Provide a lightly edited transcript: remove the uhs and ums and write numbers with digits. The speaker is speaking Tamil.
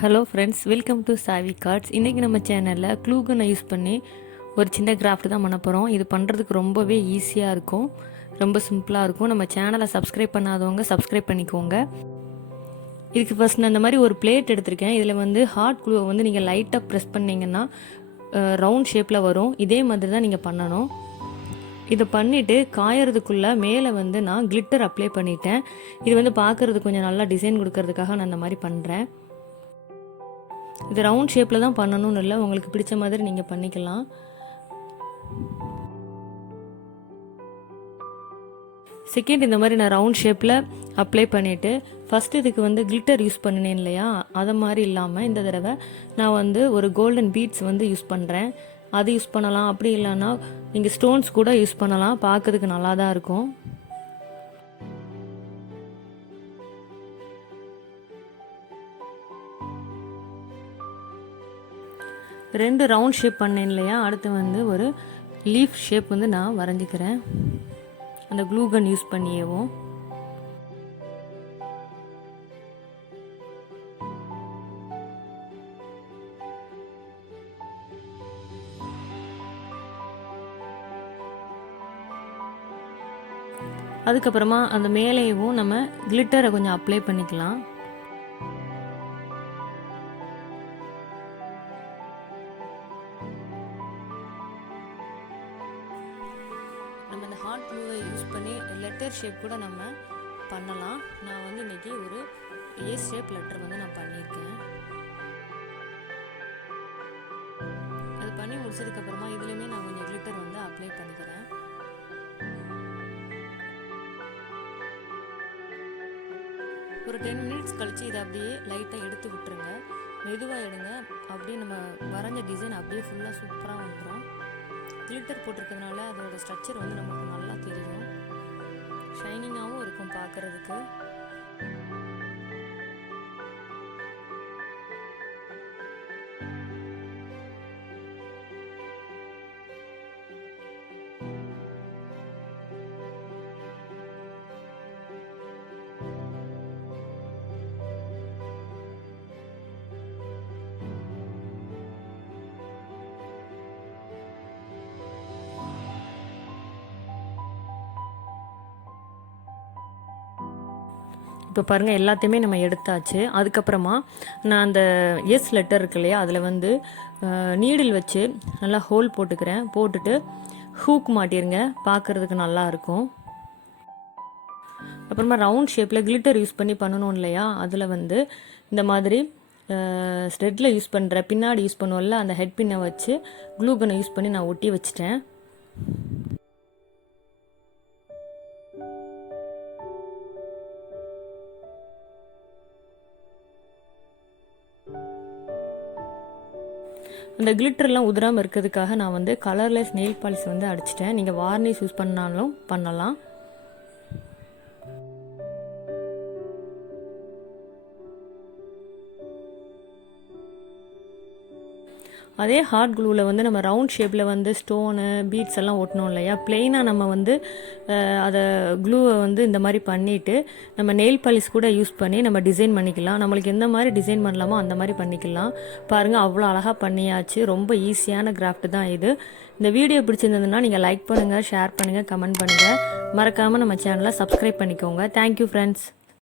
Hello friends, welcome to Saivik Arts. இன்றைக்கி நம்ம சேனலில் க்ளூகனை யூஸ் பண்ணி ஒரு சின்ன கிராஃப்ட் தான் பண்ண போகிறோம். இது பண்ணுறதுக்கு ரொம்பவே ஈஸியாக இருக்கும், ரொம்ப சிம்பிளாக இருக்கும். நம்ம சேனலை சப்ஸ்கிரைப் பண்ணாதவங்க சப்ஸ்கிரைப் பண்ணிக்கோங்க. இதுக்கு ஃபஸ்ட் நான் இந்த மாதிரி ஒரு பிளேட் எடுத்திருக்கேன். இதில் வந்து ஹாட் க்ளூவை வந்து நீங்கள் லைட்டாக ப்ரெஸ் பண்ணிங்கன்னா ரவுண்ட் ஷேப்பில் வரும். இதே மாதிரி தான் நீங்கள் பண்ணணும். இதை பண்ணிவிட்டு காயறதுக்குள்ளே மேலே வந்து நான் கிளிட்டர் அப்ளை பண்ணிட்டேன். இது வந்து பார்க்குறதுக்கு கொஞ்சம் நல்லா டிசைன் கொடுக்கறதுக்காக நான் இந்த மாதிரி பண்ணுறேன். இது ரவுண்ட் ஷேப்பில் தான் பண்ணணும்னு இல்லை, உங்களுக்கு பிடிச்ச மாதிரி நீங்கள் பண்ணிக்கலாம். செகண்ட் இந்த மாதிரி நான் ரவுண்ட் ஷேப்பில் அப்ளை பண்ணிவிட்டு ஃபஸ்ட் இதுக்கு வந்து கிளிட்டர் யூஸ் பண்ணினேன் இல்லையா, அதை மாதிரி இல்லாமல் இந்த தடவை நான் வந்து ஒரு கோல்டன் பீட்ஸ் வந்து யூஸ் பண்ணுறேன். அது யூஸ் பண்ணலாம், அப்படி இல்லைன்னா நீங்கள் ஸ்டோன்ஸ் கூட யூஸ் பண்ணலாம். பார்க்கறதுக்கு நல்லா தான் இருக்கும். ரெண்டு ரவுண்ட் ஷேப் பண்ணேன் இல்லையா, அடுத்து வந்து ஒரு லீஃப் ஷேப் வந்து நான் வரைஞ்சிக்கிறேன் அந்த க்ளூ கன் யூஸ் பண்ணியேவும். அதுக்கப்புறமா அந்த மேலேயும் நம்ம கிளிட்டரை கொஞ்சம் அப்ளை பண்ணிக்கலாம். நம்ம இந்த ஹாட் க்ளூவை யூஸ் பண்ணி லெட்டர் ஷேப் கூட நம்ம பண்ணலாம். நான் வந்து இன்றைக்கி ஒரு ஏ ஷேப் லெட்டர் வந்து நான் பண்ணியிருக்கேன். அது பண்ணி முடிச்சதுக்கப்புறமா இதுலேயுமே நான் கொஞ்சம் கிளிட்டர் வந்து அப்ளை பண்ணிக்கிறேன். ஒரு 10 மினிட்ஸ் கழித்து இதை அப்படியே லைட்டாக எடுத்து விட்டுருங்க. மெதுவாக எடுங்க, அப்படியே நம்ம வரைஞ்ச டிசைன் அப்படியே ஃபுல்லாக சூப்பராக வந்துடும். கிளிட்டர் போட்டிருக்கிறதுனால அதோட ஸ்ட்ரக்சர் வந்து நமக்கு நல்லா தெரியும், ஷைனிங்காகவும் இருக்கும் பார்க்குறதுக்கு. இப்போ பாருங்கள், எல்லாத்தையுமே நம்ம எடுத்தாச்சு. அதுக்கப்புறமா நான் அந்த எஸ் லெட்டர் இருக்கு இல்லையா, அதில் வந்து நீடில் வச்சு நல்லா ஹோல் போட்டுக்கிறேன். போட்டுட்டு ஹூக் மாட்டிருங்க, பார்க்குறதுக்கு நல்லா இருக்கும். அப்புறமா ரவுண்ட் ஷேப்பில் கிளிட்டர் யூஸ் பண்ணி பண்ணணும் இல்லையா, அதில் வந்து இந்த மாதிரி ஸ்டெட்டில் யூஸ் பண்ணுற பின்னாடி யூஸ் பண்ணுவோம்ல, அந்த ஹெட் பின்னை வச்சு க்ளூ கன்னை யூஸ் பண்ணி நான் ஒட்டி வச்சிட்டேன். அந்த கிளிட்டர்லாம் உதிராமல் இருக்கிறதுக்காக நான் வந்து கலர்லெஸ் நெயில் பாலிஷ் வந்து அடிச்சிட்டேன். நீங்கள் வார்னிஷ் யூஸ் பண்ணாலும் பண்ணலாம். அதே ஹாட் க்ளூவில் வந்து நம்ம ரவுண்ட் ஷேப்பில் வந்து ஸ்டோனு பீட்ஸ் எல்லாம் ஒட்டணும் இல்லையா, பிளெயினாக நம்ம வந்து அதை க்ளூவை வந்து இந்த மாதிரி பண்ணிவிட்டு நம்ம நெயில் பாலிஷ் கூட யூஸ் பண்ணி நம்ம டிசைன் பண்ணிக்கலாம். நம்மளுக்கு எந்த மாதிரி டிசைன் பண்ணலாமோ அந்த மாதிரி பண்ணிக்கலாம். பாருங்கள், அவ்வளோ அழகாக பண்ணியாச்சு. ரொம்ப ஈஸியான கிராஃப்ட் தான் இது. இந்த வீடியோ பிடிச்சிருந்ததுன்னா நீங்கள் லைக் பண்ணுங்கள், ஷேர் பண்ணுங்கள், கமெண்ட் பண்ணுங்கள். மறக்காமல் நம்ம சேனலை சப்ஸ்கிரைப் பண்ணிக்கோங்க. Thank you friends.